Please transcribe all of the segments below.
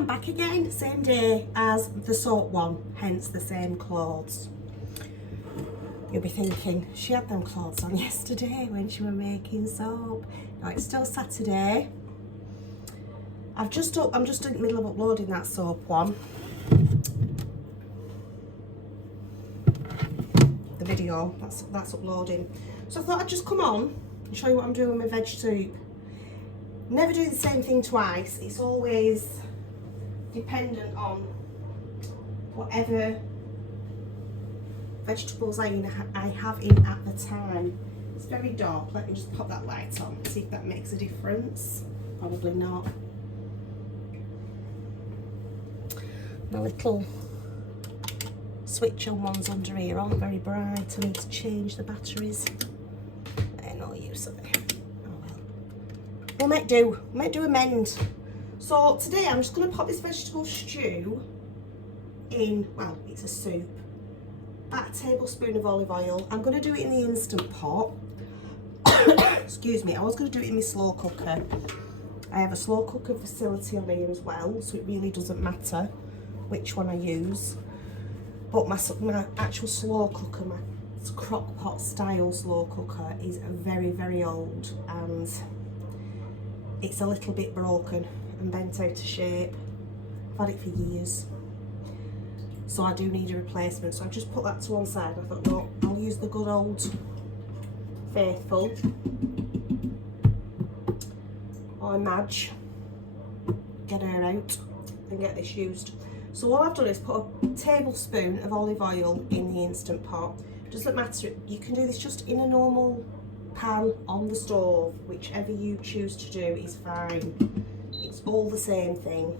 I'm back again, same day as the soap one, hence the same clothes. You'll be thinking, she had them clothes on yesterday when she was making soap. No, it's still Saturday. I'm just in the middle of uploading that soap one. The video, that's uploading. So I thought I'd just come on and show you what I'm doing with my veg soup. Never do the same thing twice. It's always dependent on whatever vegetables I have in at the time. It's very dark. Let me just pop that light on, see if that makes a difference. Probably not. My little switch on ones under here aren't very bright. I need to change the batteries. They're no use of it. Oh well. We'll make do amend. So today I'm just going to pop this vegetable stew in, well, it's a soup. About a tablespoon of olive oil. I'm going to do it in the Instant Pot. Excuse me, I was going to do it in my slow cooker. I have a slow cooker facility on here as well, so it really doesn't matter which one I use. But my actual slow cooker, my crock pot style slow cooker, is very, very old and it's a little bit broken and bent out of shape. I've had it for years. So I do need a replacement. So I've just put that to one side. I thought, no, I'll use the good old faithful or Madge. Get her out and get this used. So all I've done is put a tablespoon of olive oil in the Instant Pot. Doesn't matter, you can do this just in a normal pan on the stove, whichever you choose to do is fine. It's all the same thing.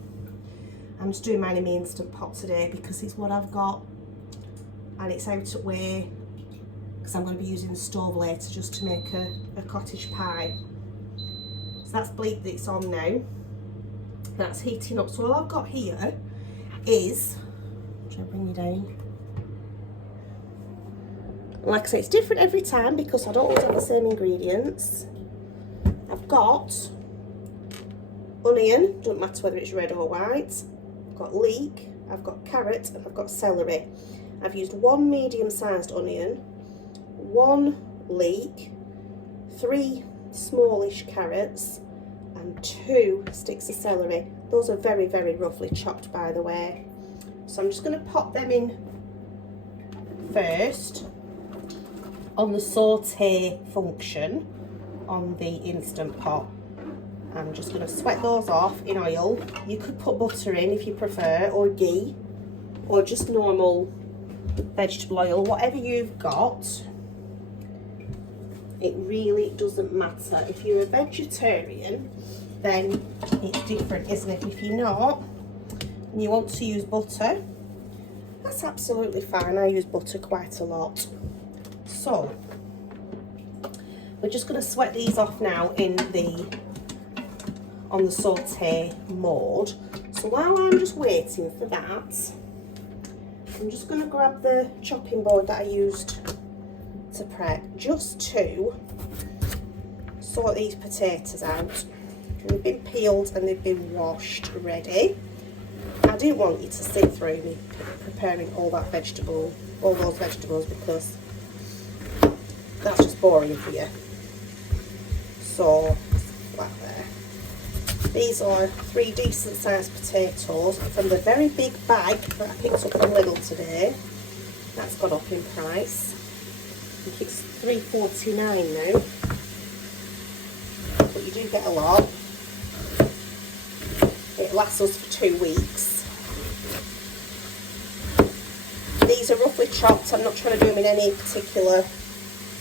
I'm just doing mine in my Instant Pot today because it's what I've got and it's out of way because I'm going to be using the stove later just to make a cottage pie. So that's bleak that it's on now. That's heating up. So all I've got here is, try to bring you down. Like I say, it's different every time because I don't always have the same ingredients. I've got onion, don't matter whether it's red or white. I've got leek, I've got carrot, and I've got celery. I've used one medium-sized onion, one leek, 3 smallish carrots, and 2 sticks of celery. Those are very, very roughly chopped, by the way. So I'm just going to pop them in first on the saute function on the Instant Pot. I'm just going to sweat those off in oil. You could put butter in if you prefer, or ghee, or just normal vegetable oil, whatever you've got. It really doesn't matter. If you're a vegetarian, then it's different, isn't it? If you're not, and you want to use butter, that's absolutely fine. I use butter quite a lot. So, we're just going to sweat these off now on the saute mode. So while I'm just waiting for that, I'm just going to grab the chopping board that I used to prep just to sort these potatoes out. They've been peeled and they've been washed ready. I didn't want you to sit through me preparing all those vegetables, because that's just boring for you. So, like there. These are 3 decent sized potatoes from the very big bag that I picked up from Lidl today. That's gone up in price. I think it's £3.49 now. But you do get a lot. It lasts us for 2 weeks. These are roughly chopped. I'm not trying to do them in any particular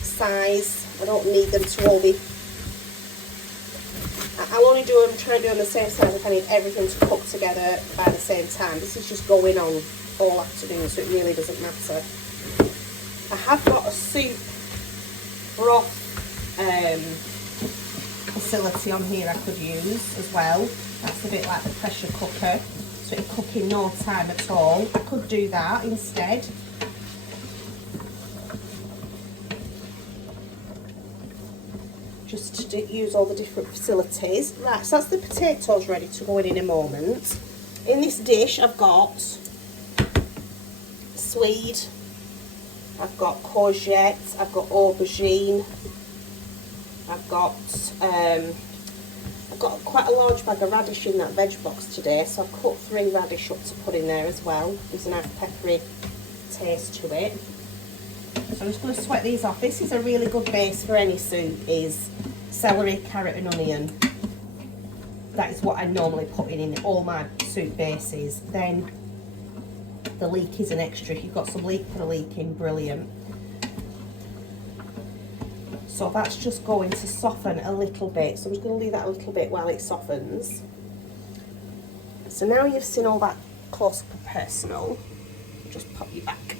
size. I don't need them to all be... I'll only try and do them the same size if I need everything to cook together by the same time. This is just going on all afternoon, so it really doesn't matter. I have got a soup broth facility on here I could use as well. That's a bit like the pressure cooker, so it'll cook in no time at all. I could do that instead. Just to use all the different facilities. Right, so that's the potatoes ready to go in a moment. In this dish I've got swede, I've got courgette, I've got aubergine, I've got quite a large bag of radish in that veg box today, so I've cut 3 radish up to put in there as well. Gives a nice peppery taste to it. So I'm just going to sweat these off. This is a really good base for any soup, is celery, carrot and onion. That is what I normally put in all my soup bases. Then the leek is an extra. If you've got some leek, put a leek in, brilliant. So that's just going to soften a little bit. So I'm just going to leave that a little bit while it softens. So now you've seen all that close up and personal, just pop you back.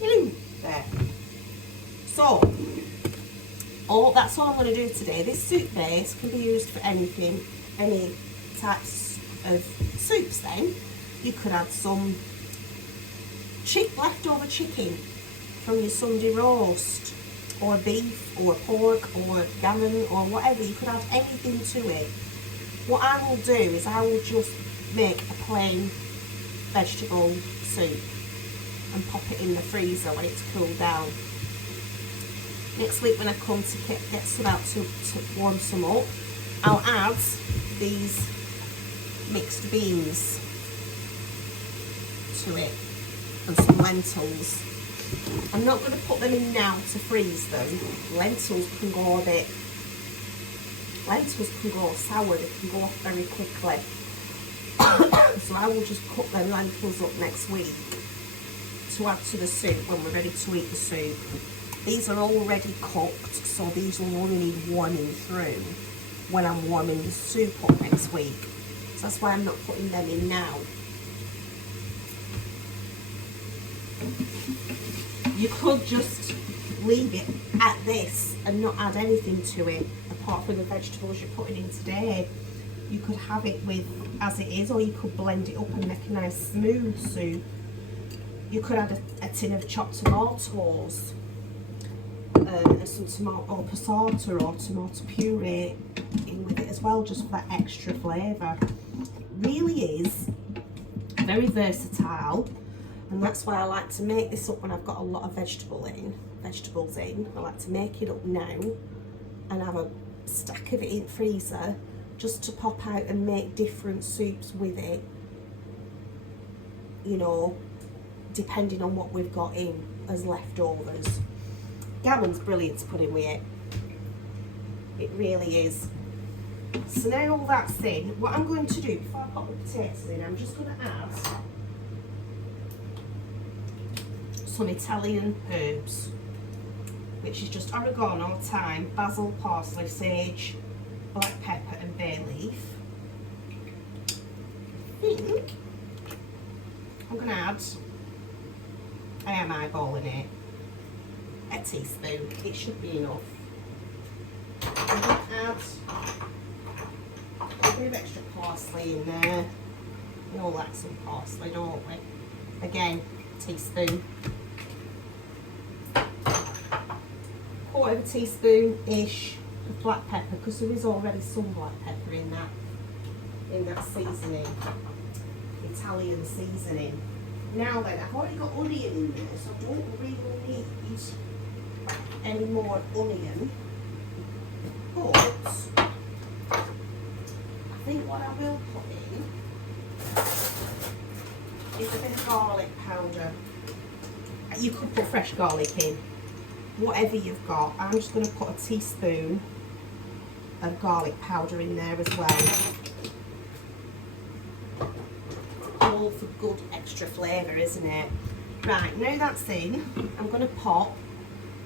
There. So, that's all I'm going to do today. This soup base can be used for anything, any types of soups then. You could add some leftover chicken from your Sunday roast, or beef, or pork, or gammon, or whatever. You could add anything to it. What I will do is I will just make a plain vegetable soup and pop it in the freezer when it's cooled down. Next week when I come to get some out to warm some up, I'll add these mixed beans to it and some lentils. I'm not going to put them in now to freeze them. Lentils can go sour, they can go off very quickly. So I will just cook them lentils up next week to add to the soup when we're ready to eat the soup. These are already cooked, so these will only need warming through when I'm warming the soup up next week. So that's why I'm not putting them in now. You could just leave it at this and not add anything to it apart from the vegetables you're putting in today. You could have it with as it is, or you could blend it up and make a nice smooth soup. You could add a tin of chopped tomatoes and some tomato passata or tomato puree in with it as well, just for that extra flavour. Really is very versatile, and that's why I like to make this up when I've got a lot of vegetables in. I like to make it up now and have a stack of it in the freezer just to pop out and make different soups with it, you know, depending on what we've got in as leftovers. Gammon's brilliant to put in with it. It really is. So now all that's in, what I'm going to do before I pop the potatoes in, I'm just going to add some Italian herbs, which is just oregano, thyme, basil, parsley, sage, black pepper and bay leaf. I think I'm going to add, I am eyeballing it, a teaspoon. It should be enough. I'm going to add a bit of extra parsley in there. We all like some parsley, don't we? Again, teaspoon. Quarter of a teaspoon-ish of black pepper, because there is already some black pepper in that seasoning, Italian seasoning. Now then, I've already got onion in there, so I don't really need any more onion. But I think what I will put in is a bit of garlic powder. You could put fresh garlic in, whatever you've got. I'm just going to put a teaspoon of garlic powder in there as well. All for good extra flavour, isn't it? Right, now that's in, I'm going to pop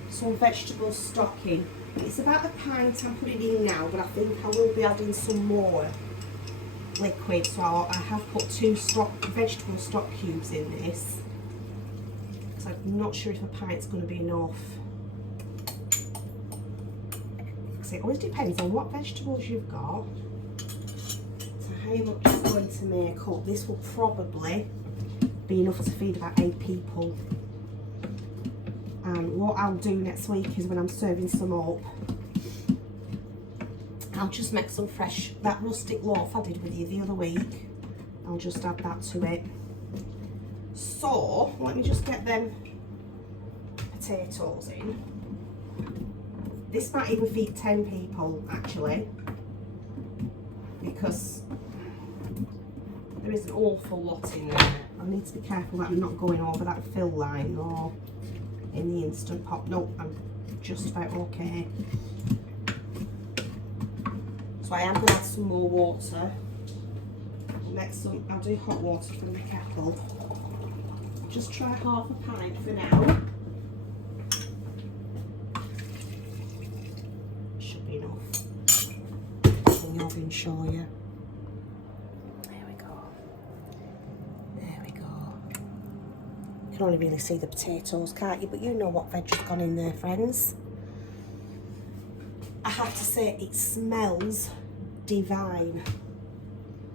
some vegetable stock in. It's about a pint I'm putting in now, but I think I will be adding some more liquid. So I have put 2 vegetable stock cubes in this. So I'm not sure if a pint's going to be enough. Because it always depends on what vegetables you've got. So how much is going to make up? This will probably be enough to feed about 8 people. And what I'll do next week is when I'm serving some up, I'll just make some fresh, that rustic loaf I did with you the other week, I'll just add that to it. So let me just get them potatoes in. This might even feed 10 people actually, because there is an awful lot in there. I need to be careful that I'm not going over that fill line or in the Instant Pot. No, I'm just about okay. So I am going to add some more water. I'll do hot water from the kettle. Just try half a pint for now. Should be enough. And the oven show you. There we go. There we go. You can only really see the potatoes, can't you? But you know what veg has gone in there, friends. I have to say, it smells divine.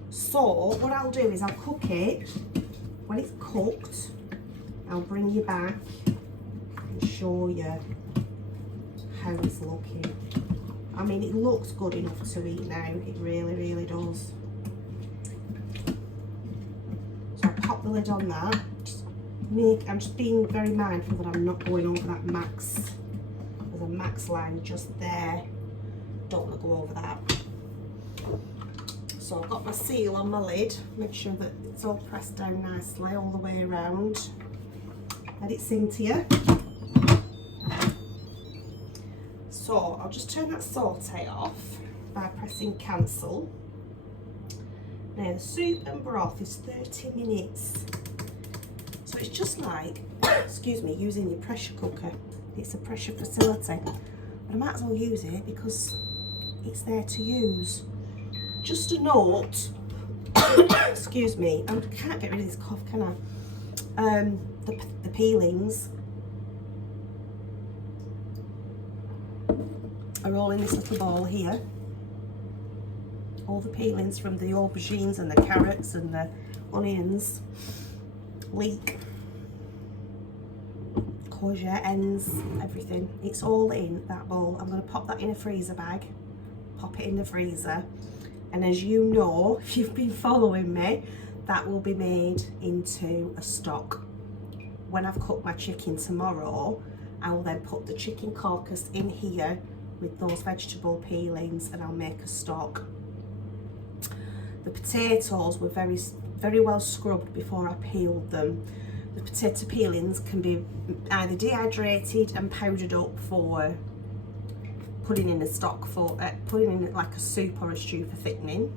So what I'll do is I'll cook it. When it's cooked, I'll bring you back and show you how it's looking. I mean, it looks good enough to eat now. It really, really does. So I'll pop the lid on that. I'm just being very mindful that I'm not going over that max. There's a max line just there. Don't want to go over that. So I've got my seal on my lid. Make sure that it's all pressed down nicely all the way around. Let it sink to you. So I'll just turn that saute off by pressing cancel. Now the soup and broth is 30 minutes. So it's just like, excuse me, using your pressure cooker. It's a pressure facility. But I might as well use it because it's there to use. Just a note, excuse me, I can't get rid of this cough, can I? The peelings are all in this little bowl here. All the peelings from the aubergines and the carrots and the onions, leek, courgette ends, everything. It's all in that bowl. I'm going to pop that in a freezer bag, pop it in the freezer. And as you know, if you've been following me, that will be made into a stock. When I've cooked my chicken tomorrow, I will then put the chicken carcass in here with those vegetable peelings and I'll make a stock. The potatoes were very well scrubbed before I peeled them. The potato peelings can be either dehydrated and powdered up for putting in a stock for putting in like a soup or a stew for thickening.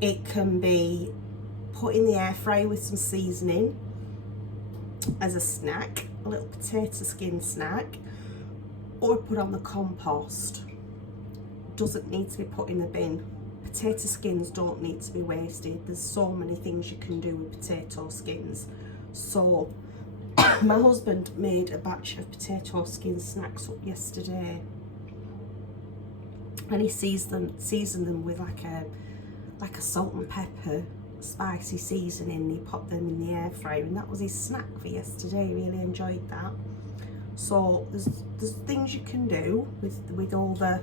It can be put in the air fryer with some seasoning as a snack, a little potato skin snack, or put on the compost. Doesn't need to be put in the bin. Potato skins don't need to be wasted. There's so many things you can do with potato skins. So my husband made a batch of potato skin snacks up yesterday, and he seasoned them with like a salt and pepper spicy seasoning. He popped them in the air fryer, and that was his snack for yesterday. He really enjoyed that. So there's things you can do with all the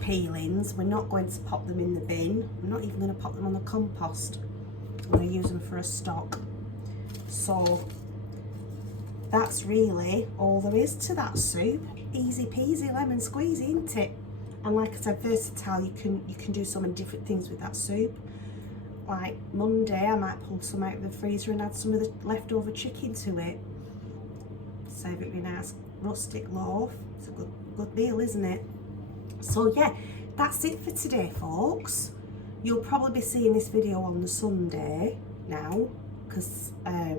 peelings. We're not going to pop them in the bin. We're not even going to pop them on the compost. We're going to use them for a stock. So that's really all there is to that soup. Easy peasy lemon squeezy, isn't it? And like I said, versatile. You can do so many different things with that soup. Like Monday, I might pull some out of the freezer and add some of the leftover chicken to it. Serve it with a nice rustic loaf. It's a good meal, isn't it? So yeah, that's it for today, folks. You'll probably be seeing this video on the Sunday now, because I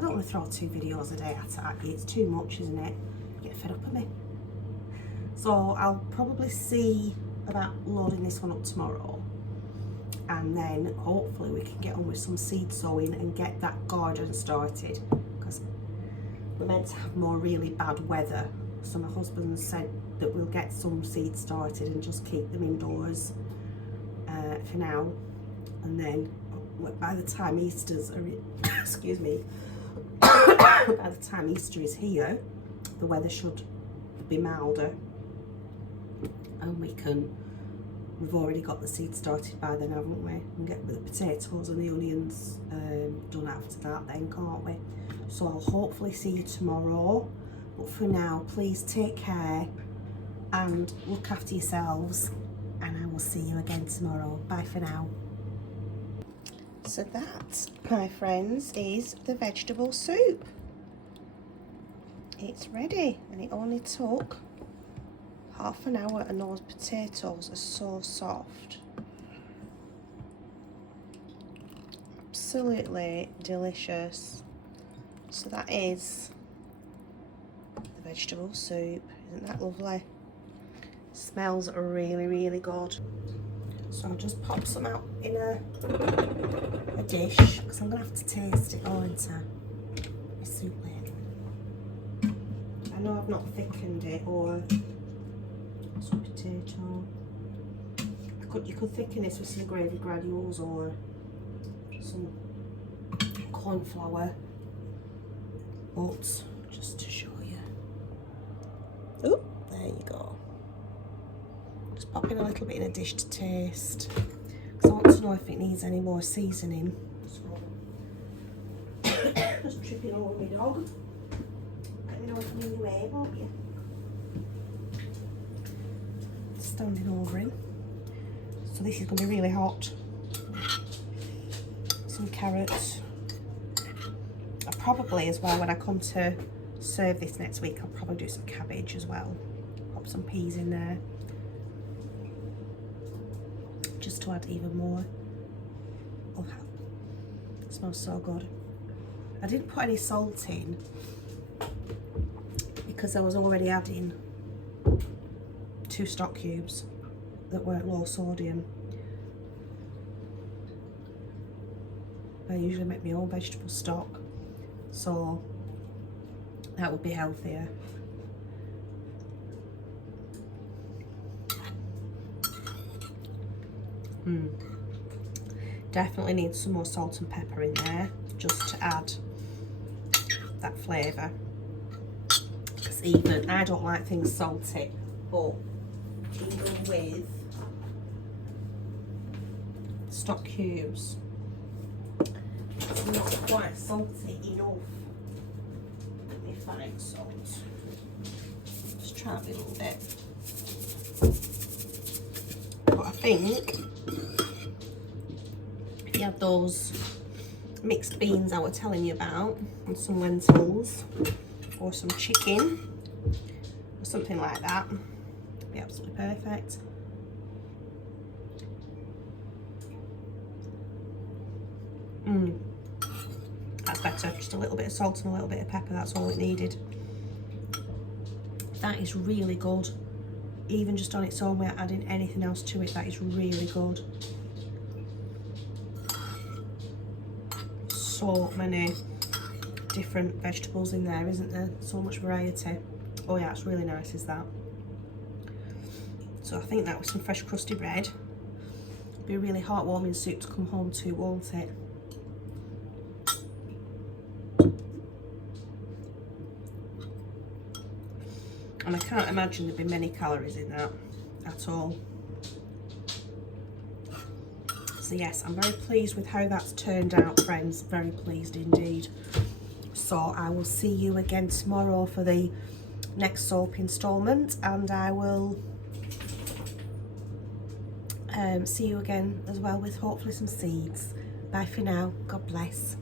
don't want to throw 2 videos a day at you. It's too much, isn't it? Get fed up of me. So I'll probably see about loading this one up tomorrow, and then hopefully we can get on with some seed sowing and get that garden started, because we're meant to have more really bad weather. So my husband said that we'll get some seeds started and just keep them indoors for now, and then by the time Easter's excuse me, by the time Easter is here, the weather should be milder, and we can we've already got the seeds started by then, haven't we? We can get the potatoes and the onions done after that then, can't we? So I'll hopefully see you tomorrow. But for now, please take care and look after yourselves, and I will see you again tomorrow. Bye for now. So that, my friends, is the vegetable soup. It's ready, and it only took half an hour, and those potatoes are so soft. Absolutely delicious. So that is the vegetable soup. Isn't that lovely? Smells really, really good. So I'll just pop some out in a dish, because I'm going to have to taste it all into my soup lid. I know I've not thickened it, or some potato. You could thicken this with some gravy granules or some corn flour, but just to show you. Oh, there you go. Just pop in a little bit in a dish to taste, because I want to know if it needs any more seasoning. So, just tripping over my dog. Let me know if I'm in the way, won't you? Standing over him. So this is going to be really hot. Some carrots. I probably as well, when I come to serve this next week, I'll probably do some cabbage as well. Pop some peas in there, just to add even more. Oh, it smells so good. I didn't put any salt in because I was already adding 2 stock cubes that weren't low sodium. I usually make my own vegetable stock, so that would be healthier. Definitely need some more salt and pepper in there, just to add that flavour. Because even I don't like things salty, but even with stock cubes, it's not quite salty enough. Let me find salt. Just try a little bit. But I think if you have those mixed beans I was telling you about, and some lentils, or some chicken, or something like that, it'd be absolutely perfect. That's better. Just a little bit of salt and a little bit of pepper, that's all it needed. That is really good. Even just on its own without adding anything else to it, that is really good. So many different vegetables in there, isn't there? So much variety. Oh yeah, it's really nice, is that? So I think that was some fresh crusty bread. Be a really heartwarming soup to come home to, won't it? And I can't imagine there'd be many calories in that at all. So yes, I'm very pleased with how that's turned out, friends. Very pleased indeed. So I will see you again tomorrow for the next soap instalment, and I will see you again as well with hopefully some seeds. Bye for now. God bless.